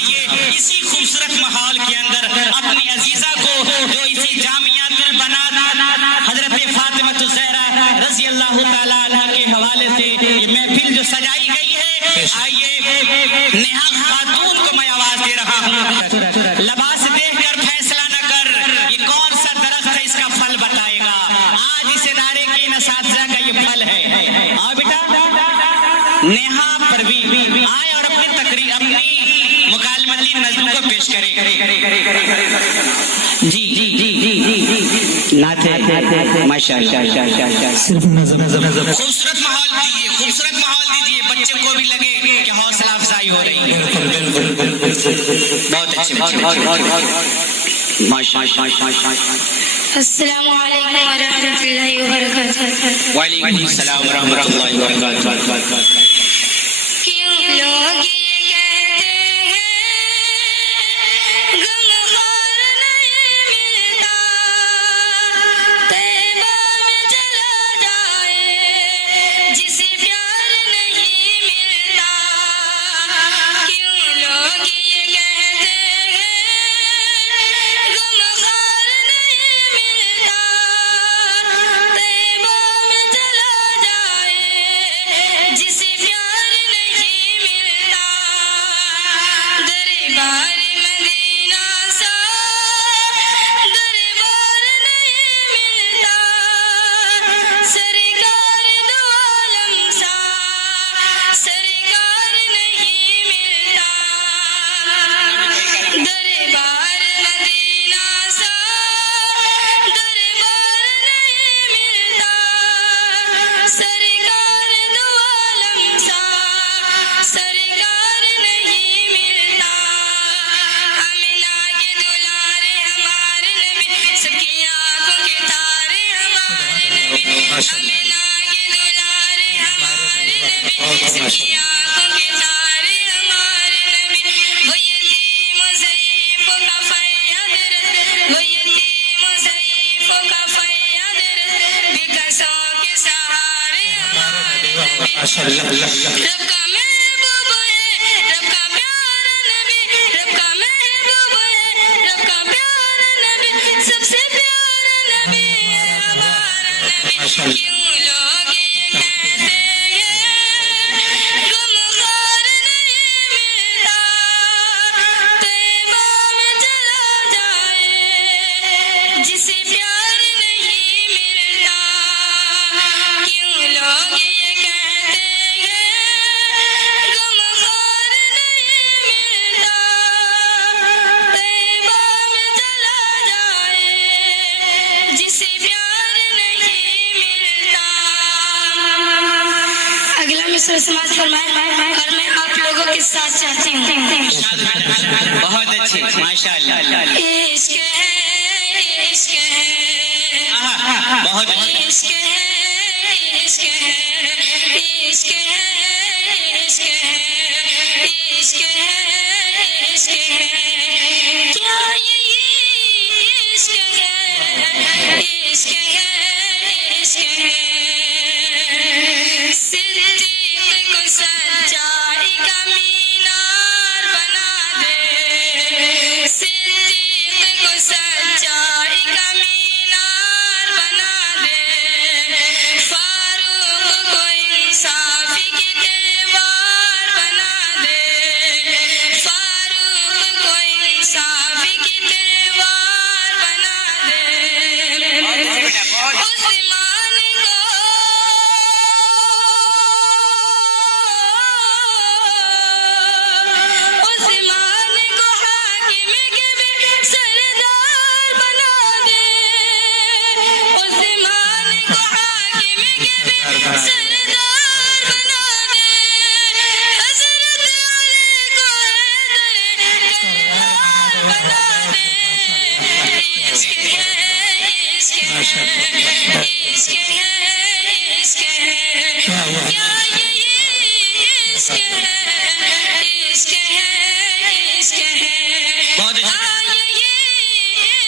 آئیے اسی خوبصورت ماحول کے اندر اپنی عزیزہ کو جو اسی جامعۃ البنات حضرت فاطمہ الزہرا رضی اللہ تعالیٰ عنہ کے حوالے سے یہ محفل جو سجائی گئی ہے، آئیے نیہا خاتون کو میں آواز دے رہا ہوں. لباس دیکھ کر فیصلہ نہ کر، یہ کون سا درخت ہے اس کا پھل بتائے گا. آج اس ادارے کے ان اساتذہ کا یہ پھل ہے. آؤ بیٹا نیہا پروین آئے اور اپنی تقریر اپنی مکالمتی نظم کو پیش کرے. جی جی جی جی جی ماشاءاللہ صرف نظم خوبصورت ماحول دیجیے، خوبصورت ماحول دیجیے، بچے کو بھی لگے کہ حوصلہ افزائی ہو رہی ہے. بہت اچھے السلام علیکم ورحمۃ اللہ وبرکاتہ. وعلیکم السلام ورحمۃ اللہ وبرکاتہ. کیوں لوگ یہ کہتے ہیں غمخوار نہیں ملتا، طیبہ میں چلا جائے جسے پیار نہیں ملتا. کیوں لوگ یہ کہتے ہیں غمخوار نہیں ملتا، طیبہ میں چلا جائے جسے پیار نہیں ملتا. دربار مدینہ سا دربار نہیں ملتا، سرکار دو عالم سا سرکار نہیں ملتا. دربار مدینہ سا دربار نہیں ملتا، سرکار دو عالم سا سرکار نہیں ملتا. آمینہ کے دلارے ہمارے نبی، سب کی آنکھوں کے تارے ہمارے نبی. آمینہ کے دلارے ہمارے نبی، سب کی آنکھوں کے تارے ہمارے نبی. وہ یتیم و ضعیفوں کا فریاد رس، وہ یتیم و ضعیفوں کا فریاد رس، بے کسوں کے سہارے ہمارے نبی. رب کا محبوب ہے، رب کا پیارا نبی، رب کا محبوب ہے، رب کا پیارا نبی، سب سے پیارا نبی ہے ہمارا نبی. کیوں لوگ یہ کہتے ہیں غمخوار نہیں ملتا، طیبہ میں چلا جائے جسے پیار نہیں ملتا. کیوں لوگ یہ کہتے ہیں غمخوار نہیں ملتا، طیبہ میں چلا جائے جسے پیار نہیں ملتا. اگلا مصرع سماعت فرمائیں اور میں آپ لوگوں کے ساتھ چاہتی ہوں. بہت اچھے ماشاءاللہ. عشق ہے عشق ہے بہت اچھے. عشق ہے عشق ہے عشق ہے عشق ہے عشق ہے عشق ہے. کیا یہی عشق ہے عشق ہے عشق ہے. صدیق کو سچائی کا مینار بنا دے، صدیق کو سچائی کا مینار بنا دے، فاروق کو انصافی کی دیوار بنا دے، فاروق کو انصافی کی دیوار بنا دے. عثمان کو عثمان کو حاکم کے بھی سردار بنا دے، عثمان کو حاکم کے بھی سردار بنا دے. حضرت علی کو حیدر کرار بنا دے. عشق ہے عشق ہے عشق ہے عشق ہے. کیا یہی عشق ہے عشق ہے عشق ہے. بہت اچھے. کیا یہی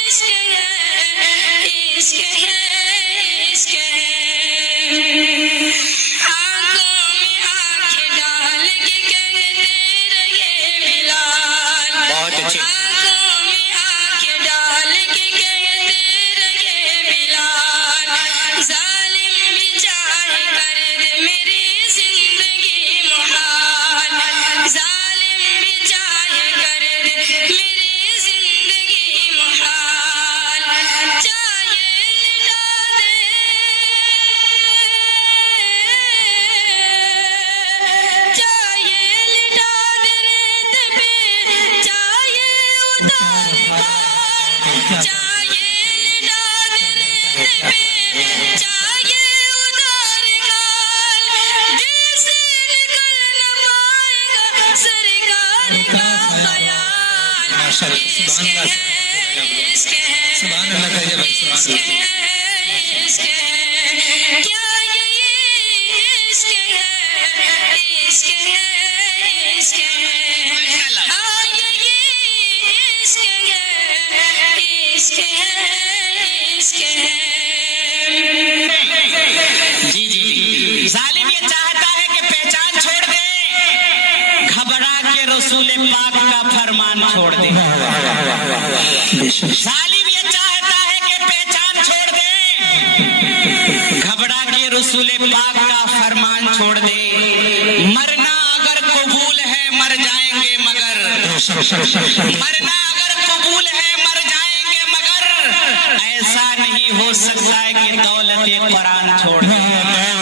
عشق ہے عشق ہے عشق ہے. آنکھوں میں آنکھ ڈال کے کہتے رہے بلال، چاہیے لٹا دے پہ چاہیے ادار گال دل سے نکل نہ پائے گا سرکار کا خیال عشق ہے عشق ہے عشق ہے عشق ہے کیا یہ عشق ہے عشق ہے عشق ہے ہاں یہ عشق ہے عشق ہے عشق ہے جی جی جی ظالم یہ چاہتا ہے کہ پہچان چھوڑ دے گھبرا کے رسول پاک کا فرمان چھوڑ دے ظالم یہ چاہتا ہے کہ پہچان چھوڑ دے گھبرا کے رسول پاک کا فرمان چھوڑ دے مرنا اگر قبول ہے مر جائیں گے مگر مرنا